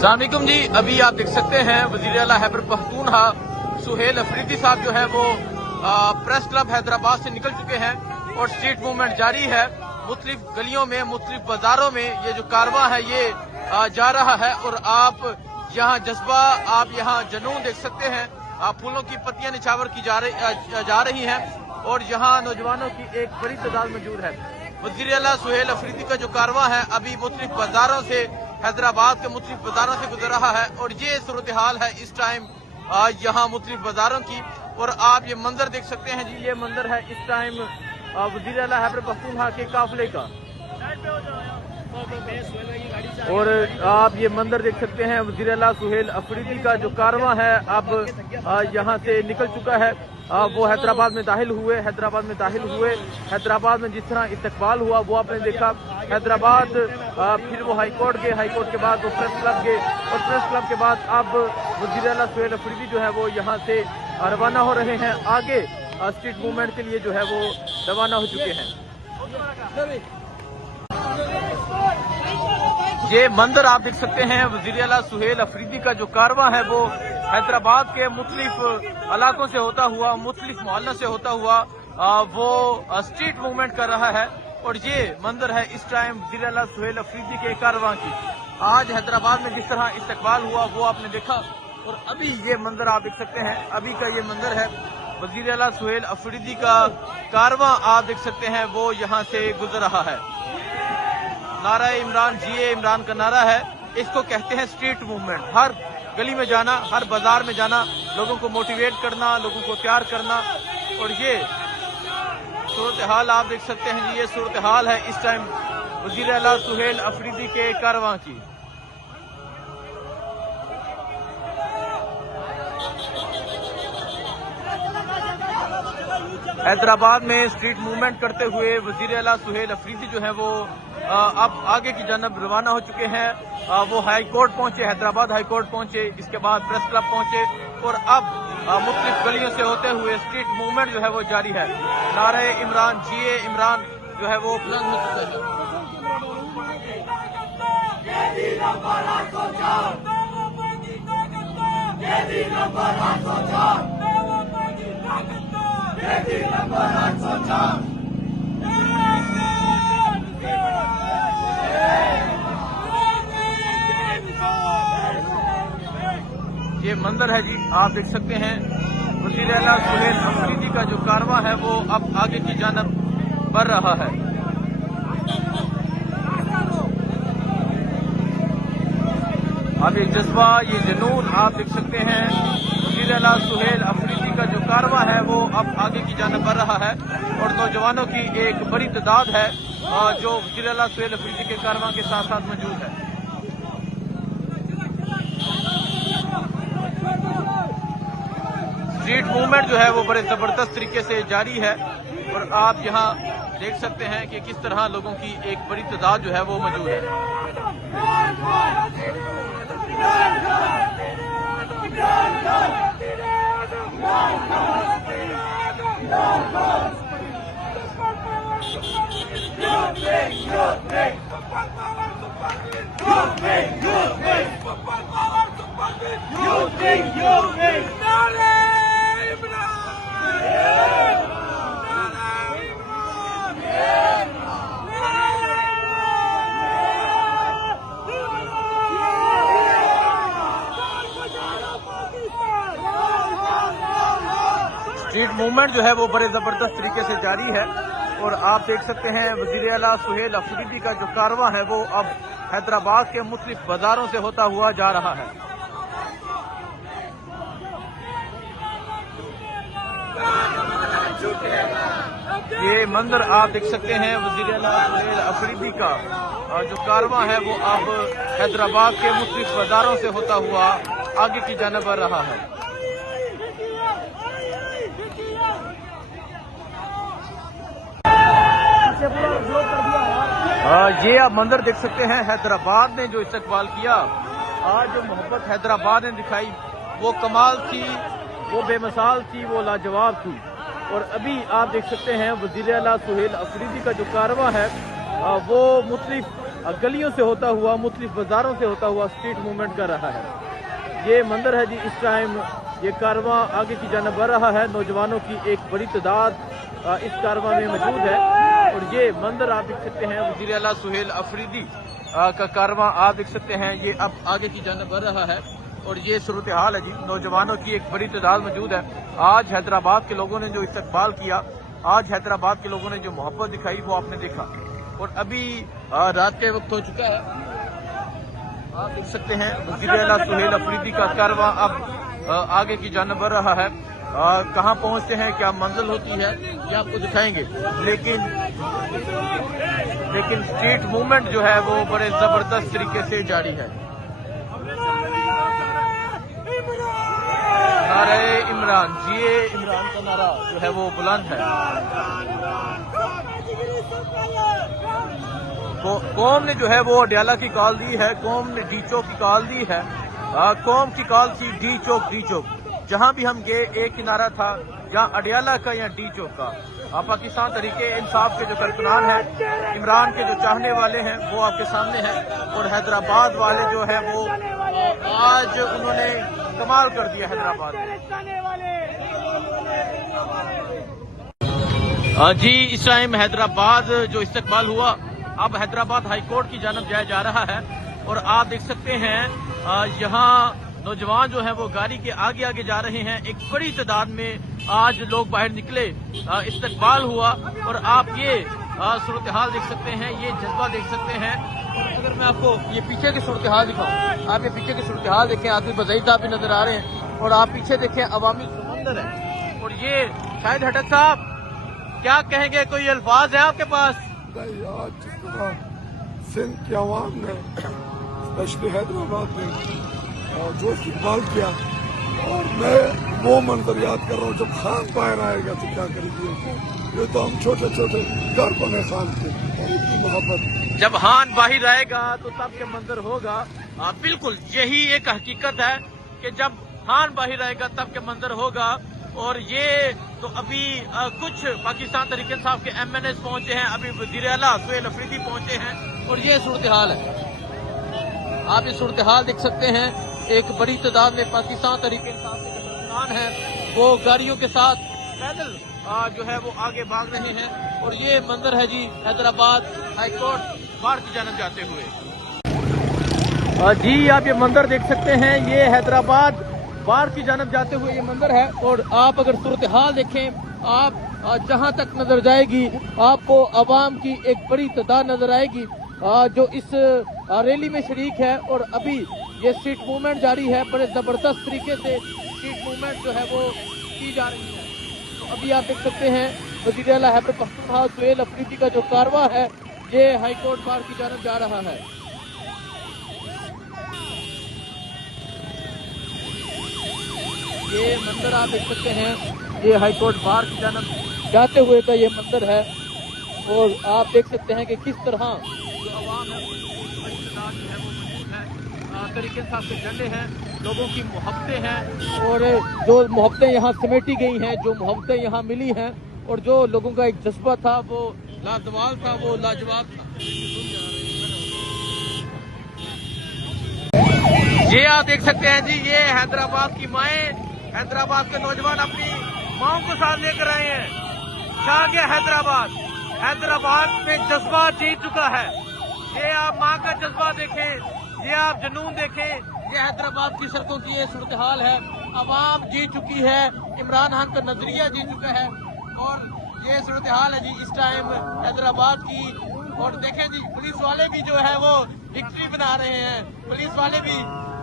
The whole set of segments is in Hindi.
अस्सलामुअलैकुम जी। अभी आप देख सकते हैं वजीर आला खैबर पख्तूनख्वा सुहेल अफरीदी साहब जो है वो प्रेस क्लब हैदराबाद से निकल चुके हैं और स्ट्रीट मूवमेंट जारी है। मुख्तलिफ गलियों में, मुख्तलिफ बाजारों में ये जो कारवां है ये जा रहा है और आप यहाँ जज्बा, आप यहाँ जुनून देख सकते हैं। फूलों की पत्तियां निछावर की जा रही हैं और यहाँ नौजवानों की एक बड़ी तादाद मौजूद है। वजीर आला सुहेल अफरीदी का जो कारवां है अभी मुख्तलिफ बाजारों से, हैदराबाद के मुख्तलिफ बाजारों से गुजर रहा है और ये सूरत हाल है इस टाइम यहाँ मुख्तलिफ बाजारों की। और आप ये मंजर देख सकते हैं जी, ये मंजर है इस टाइम वजीर आला खैबर पख्तूनख्वा के काफिले का। और आप ये मंजर देख सकते हैं वजीर आला सुहेल अफरीदी का जो कारवां है अब यहाँ से निकल चुका है। वो हैदराबाद में दाखिल हुए। हैदराबाद में जिस तरह इस्तकबाल हुआ वो आपने देखा। हैदराबाद फिर वो हाईकोर्ट गए, हाईकोर्ट के बाद वो प्रेस क्लब गए और प्रेस क्लब के बाद अब वजीर आला सुहेल अफरीदी जो है वो यहाँ से रवाना हो रहे हैं। आगे स्ट्रीट मूवमेंट के लिए जो है वो रवाना हो चुके हैं। ये मंजर आप देख सकते हैं वजीर आला सुहेल अफरीदी का जो कारवां है वो हैदराबाद के मुख्तलिफ इलाकों से होता हुआ, मुख्तलिफ मोहल्लों से होता हुआ वो स्ट्रीट मूवमेंट कर रहा है। और ये मंजर है इस टाइम वजीर आला सुहेल अफरीदी के कारवां की। आज हैदराबाद में जिस तरह इस्तकबाल हुआ वो आपने देखा और अभी ये मंजर आप देख सकते हैं, अभी का ये मंजर है वजीर आला सुहेल अफरीदी का कारवां आप देख सकते हैं वो यहाँ से गुजर रहा है। नारा इमरान, जिए इमरान का नारा है। इसको कहते हैं स्ट्रीट मूवमेंट। हर गली में जाना, हर बाजार में जाना, लोगों को मोटिवेट करना, लोगों को तैयार करना। और ये सूरत हाल आप देख सकते हैं जी, ये सूरत हाल है इस टाइम वजीर आला सुहेल अफरीदी के कारवां की। हैदराबाद में स्ट्रीट मूवमेंट करते हुए वजीर आला सुहेल अफरीदी जो है वो अब आगे की जानब रवाना हो चुके हैं। वो हाई कोर्ट पहुंचे, हैदराबाद हाई कोर्ट पहुंचे, इसके बाद प्रेस क्लब पहुंचे और अब मुख्तलिफ गलियों से होते हुए स्ट्रीट मूवमेंट जो है वो जारी है। नारे इमरान, जिए इमरान जो है वो बुलंद हो चुका है। ये मंजर है जी, आप देख सकते हैं वजीर आला सुहेल अफरीदी का जो कारवां है वो अब आगे की जानब बढ़ रहा है। अब ये जज्बा, ये जुनून आप देख सकते हैं वजीर आला सुहेल अफरीदी का जो कारवां है वो अब आगे की जानब बढ़ रहा है और नौजवानों की एक बड़ी तादाद है जो वजीर आला सुहेल अफरीदी के कारवां के साथ साथ मौजूद है। स्ट्रीट मूवमेंट जो है वो बड़े जबरदस्त तरीके से जारी है और आप यहाँ देख सकते हैं कि किस तरह लोगों की एक बड़ी तादाद जो है वो मौजूद है। स्ट्रीट मूवमेंट जो है वो बड़े जबरदस्त तरीके से जारी है और आप देख सकते हैं वजीर आला सुहेल अफरीदी का जो कारवां है वो अब हैदराबाद के मुख्तलिफ बाजारों से होता हुआ जा रहा है। ये मंजर आप देख सकते हैं वजीर आला सुहेल अफरीदी का जो कारवां है वो अब हैदराबाद के मुख्तलिफ बाजारों से होता हुआ आगे की जानब बढ़ रहा है। ये आप मंजर देख सकते हैं हैदराबाद ने जो इस्तकबाल किया, आज जो मोहब्बत हैदराबाद ने दिखाई वो कमाल थी, वो बेमिसाल थी, वो लाजवाब थी। और अभी आप देख सकते हैं वज़ीर आला सुहेल अफरीदी का जो कारवां है वो मुख्तलिफ गलियों से होता हुआ, मुख्तलिफ बाजारों से होता हुआ स्ट्रीट मूवमेंट कर रहा है। ये मंदिर है जी, इस टाइम ये कारवां आगे की जानिब बढ़ रहा है। नौजवानों की एक बड़ी तादाद इस कारवां में मौजूद है और ये मंदिर आप देख सकते हैं वज़ीर आला सुहेल अफरीदी का कारवां आप देख सकते हैं, ये अब आगे की जानिब बढ़ रहा है और ये सूरत हाल है जी। नौजवानों की एक बड़ी तादाद मौजूद है। आज हैदराबाद के लोगों ने जो इस्तकबाल किया, आज हैदराबाद के लोगों ने जो मोहब्बत दिखाई, वो आपने देखा। और अभी रात के वक्त हो चुका है, आप देख सकते हैं वज़ीर आला सुहेल अफरीदी का कारवां अब आगे की जानिब बढ़ रहा है। कहाँ पहुंचते हैं, क्या मंजिल होती है, ये आपको दिखाएंगे। लेकिन स्ट्रीट मूवमेंट जो है वो बड़े जबरदस्त तरीके से जारी है। नारे इमरान, जिए इमरान का नारा जो है वो बुलंद है। कौम ने जो है वो अडियाला की कॉल दी है, कौम ने डी चौक की कॉल दी है। कौम की कॉल थी डी चौक। जहां भी हम गए एक ही नारा था, या अडियाला का या डी चौक का। पाकिस्तान तरीके इंसाफ के जो कारकुनान हैं, इमरान के जो चाहने वाले हैं, वो आपके सामने हैं। और हैदराबाद वाले जो है वो आज उन्होंने कमाल कर दिया हैदराबाद में। जी, इस टाइम हैदराबाद जो इस्तकबाल हुआ, अब हैदराबाद हाईकोर्ट की जानब जाया जा रहा है। और आप देख सकते हैं यहाँ नौजवान जो है वो गाड़ी के आगे आगे जा रहे हैं। एक बड़ी तादाद में आज लोग बाहर निकले, इस्तकबाल हुआ। और आप ये सूरत हाल देख सकते हैं, ये जज्बा देख सकते हैं। अगर मैं आपको ये पीछे की सूरत हाल दिखाऊं, आप ये पीछे की सूरत हाल देखें, आदमी बज़ई साहब भी नजर आ रहे हैं और आप पीछे देखें अवामी समंदर है। और ये शायद हटक साहब क्या कहेंगे, कोई अल्फाज है आपके पास? आज जिस तरह सिंध के अवाम ने, स्पेशली हैदराबाद में जो इस्तेमाल किया, और मैं वो मंजर याद कर रहा हूँ जब खान बाहर आएगा तो क्या करेंगे। ये तो हम छोटे छोटे घर बने खान के, और इतनी मोहब्बत। जब खान बाहर आएगा तो तब के मंजर होगा। बिल्कुल यही एक हकीकत है कि जब खान बाहर आएगा तब के मंजर होगा। और ये तो अभी कुछ पाकिस्तान तरीके इंसाफ के MNAs पहुंचे हैं, अभी वज़ीर आला सुहेल अफरीदी पहुंचे हैं। और ये सूरत हाल है, आप ये सूरत हाल देख सकते हैं। एक बड़ी तादाद में पाकिस्तान तरीके इंसाफ के जो कारकुनान हैं वो गाड़ियों के साथ पैदल जो है वो आगे भाग रहे हैं। और ये मंजर है जी हैदराबाद हाईकोर्ट बार की जानब जाते हुए। जी, आप ये मंजर देख सकते हैं, ये हैदराबाद बार की जानब जाते हुए ये मंजर है। और आप अगर सूरत हाल देखें, आप जहां तक नजर जाएगी आपको अवाम की एक बड़ी तादाद नजर आएगी जो इस रैली में शरीक है। और अभी ये स्ट्रीट मूवमेंट जारी है, बड़े जबरदस्त तरीके से स्ट्रीट मूवमेंट जो है वो की जा रही है। तो अभी आप देख सकते हैं वज़ीर आला खैबर पख्तूनख्वा सुहेल अफरीदी का जो कारवां है ये हाईकोर्ट बार की जानब जा रहा है। ये मंदिर आप देख सकते हैं, ये हाईकोर्ट बार की जानब जाते हुए का ये मंदिर है। और आप देख सकते हैं कि किस तरह जो अवाम है तरीके साथ से झंडे हैं, लोगों की मोहब्बतें हैं। और जो मोहब्बतें यहाँ समेटी गई हैं, जो मोहब्बतें यहाँ मिली हैं, और जो लोगों का एक जज्बा था वो लाजवाब था, वो लाजवाब था। ये आप देख सकते हैं जी, ये हैदराबाद की माएँ, हैदराबाद के नौजवान अपनी माओं को साथ लेकर आए हैं। छा गया हैदराबाद, हैदराबाद में जज्बा जीत चुका है। ये आप माँ का जज्बा देखें, ये आप जुनून देखें, ये हैदराबाद की सड़कों की ये सूरत हाल है। अवाम जीत चुकी है, इमरान खान का नजरिया जीत चुका है। और ये सूरत हाल है जी इस टाइम हैदराबाद की। और देखें जी, पुलिस वाले भी जो है वो विक्ट्री बना रहे हैं, पुलिस वाले भी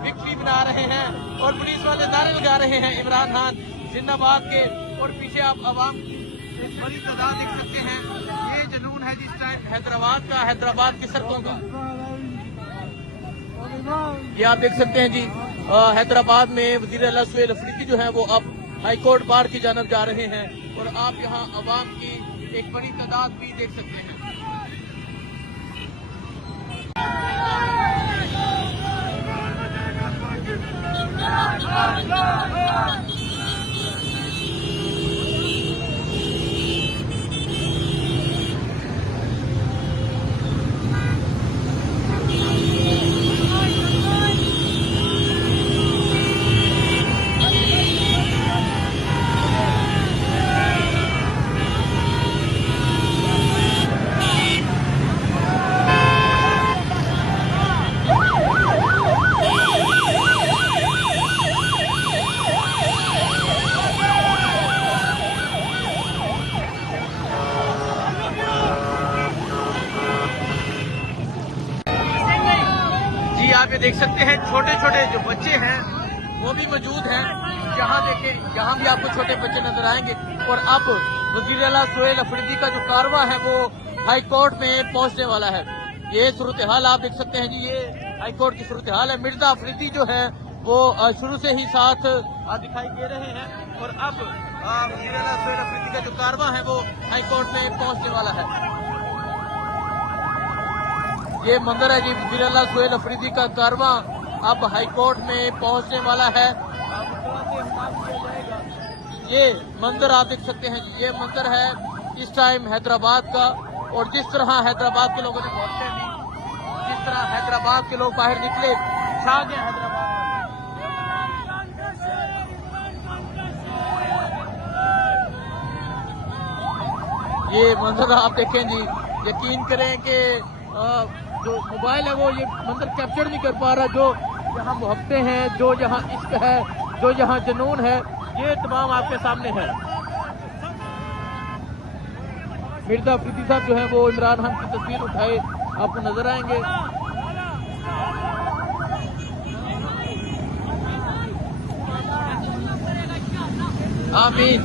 विक्ट्री बना रहे हैं। और पुलिस वाले नारे लगा रहे हैं इमरान खान जिंदाबाद के। और पीछे आप अवाम एक बड़ी तादाद देख सकते हैं। ये जुनून है जिस टाइम हैदराबाद का, हैदराबाद की सड़कों का। ये आप देख सकते हैं जी, हैदराबाद में वज़ीर आला सुहेल अफरीदी जो है वो अब हाईकोर्ट बार की जानब जा रहे हैं। और आप यहाँ अवाम की एक बड़ी तादाद भी देख सकते हैं। आप ये देख सकते हैं छोटे छोटे जो बच्चे हैं वो भी मौजूद हैं। यहाँ देखें, यहाँ भी आपको छोटे बच्चे नजर आएंगे। और अब वज़ीर आला सुहेल अफरीदी का जो कारवां है वो हाई कोर्ट में पहुंचने वाला है। ये सूरत हाल आप देख सकते हैं जी, ये हाई कोर्ट की सूरत हाल है। मिर्जा अफरीदी जो है वो शुरू से ही साथ दिखाई दे रहे हैं। और अब वज़ीर आला सुहेल अफरीदी का जो कारवां है वो हाई कोर्ट में पहुंचने वाला है। ये मंजर है जी, वज़ीर आला सुहेल अफरीदी का कारवां अब हाई कोर्ट में पहुंचने वाला है। ये मंजर आप देख सकते हैं जी, ये मंजर है इस टाइम हैदराबाद का। और जिस तरह हैदराबाद के लोगों ने मोहब्बतें दी, जिस तरह हैदराबाद के लोग बाहर निकले, छा गया हैदराबाद। ये मंजर आप देखें जी, यकीन करें कि जो मोबाइल है वो ये मंजर कैप्चर नहीं कर पा रहा। जो यहाँ मोहब्बतें हैं, जो यहाँ इश्क है, जो यहाँ जुनून है, ये तमाम आपके सामने है। मिर्जा अफरीदी साहब जो है वो इमरान खान की तस्वीर उठाए आपको नजर आएंगे। आमीन।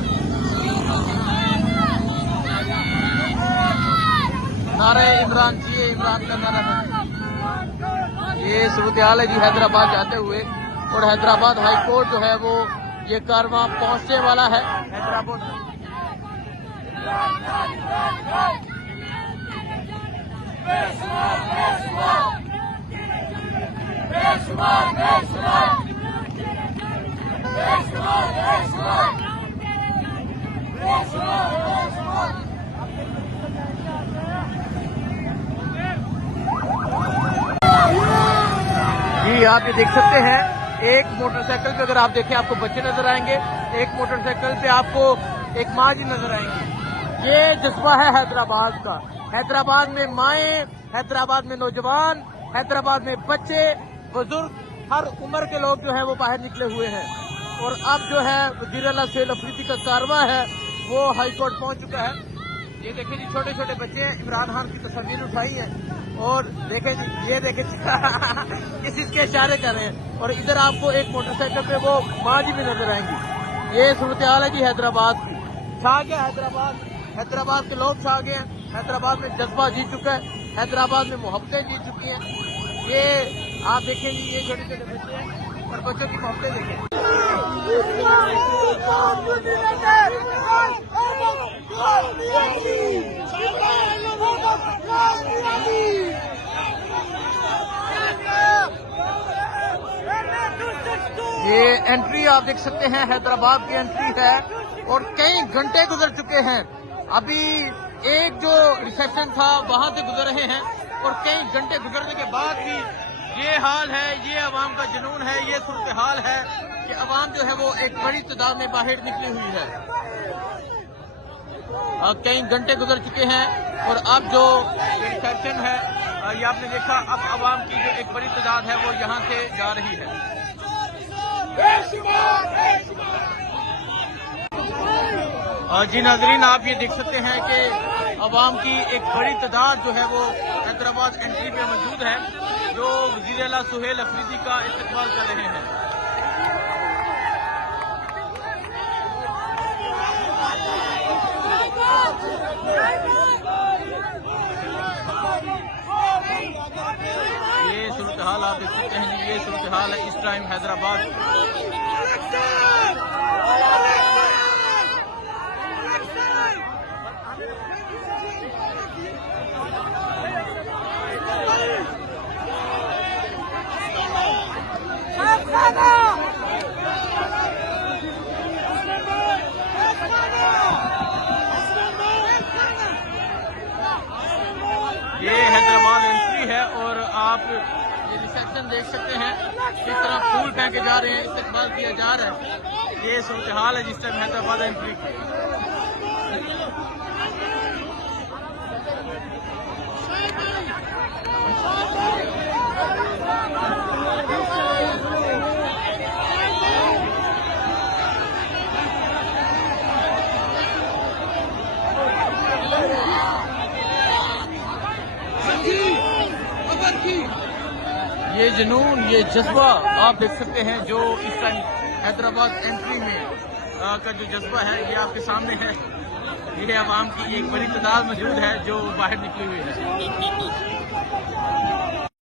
नारे इमरान जी, इमरान का नारा है। ये सूरत हाल है जी हैदराबाद जाते हुए। और हैदराबाद हाई कोर्ट जो है वो ये कारवां पहुंचने वाला है हैदराबाद। जी आप ये देख सकते हैं, एक मोटरसाइकिल पे अगर आप देखें आपको बच्चे नजर आएंगे, एक मोटरसाइकिल पे आपको एक माँ जी नजर आएंगी। ये जज्बा है हैदराबाद का। हैदराबाद में माएँ, हैदराबाद में नौजवान, हैदराबाद में बच्चे, बुजुर्ग, हर उम्र के लोग जो है वो बाहर निकले हुए हैं। और अब जो है वज़ीर आला सुहेल अफरीदी का कारवां है वो हाई कोर्ट पहुंच चुका है। ये देखें जी, छोटे छोटे बच्चे हैं, इमरान खान की तस्वीर उठाई है। और देखें जी, ये देखें किस चीज के इशारे कर रहे हैं। और इधर आपको एक मोटरसाइकिल पे वो माँ जी भी नजर आएंगी। ये सूरत हाल है जी हैदराबाद की। छा गया हैदराबाद, हैदराबाद के लोग छा गए हैं। हैदराबाद में जज्बा जीत चुका है, हैदराबाद में मोहब्बतें जीत चुकी हैं। ये आप देखें जी, ये छोटे छोटे बच्चे हैं और बच्चों की मोहब्बतें देखें। ये एंट्री आप देख सकते हैं, हैदराबाद की एंट्री है। और कई घंटे गुजर चुके हैं, अभी एक जो रिसेप्शन था वहां से गुजर रहे हैं। और कई घंटे गुजरने के बाद भी ये हाल है, ये अवाम का जुनून है, ये सूरत हाल है कि अवाम जो है वो एक बड़ी तादाद में बाहर निकली हुई है। कई घंटे गुजर चुके हैं और अब जो रिसेप्शन है ये आपने देखा, अब अवाम की जो एक बड़ी तादाद है वो यहाँ से जा रही है। जी नाजरीन, आप ये देख सकते हैं कि अवाम की एक बड़ी तादाद जो है वो हैदराबाद एंट्री पे मौजूद है, जो वज़ीर आला सुहेल अफरीदी का इस्तकबाल कर रहे हैं। ये सूरत हाल आप देख सकते हैं जी, ये सूरत हाल है इस टाइम हैदराबाद। ये हैदराबाद एंट्री है और आप ये रिसेप्शन देख सकते हैं, किस तरह फूल फेंके जा रहे हैं, इस्तकबाल किया जा रहा है। ये सूरत हाल है जिस टाइम हैदराबाद एंट्री की। ये जुनून, ये जज्बा आप देख सकते हैं जो इस टाइम हैदराबाद एंट्री में का जो जज्बा है ये आपके सामने है। ये आवाम की एक बड़ी तादाद मौजूद है जो बाहर निकली हुई है।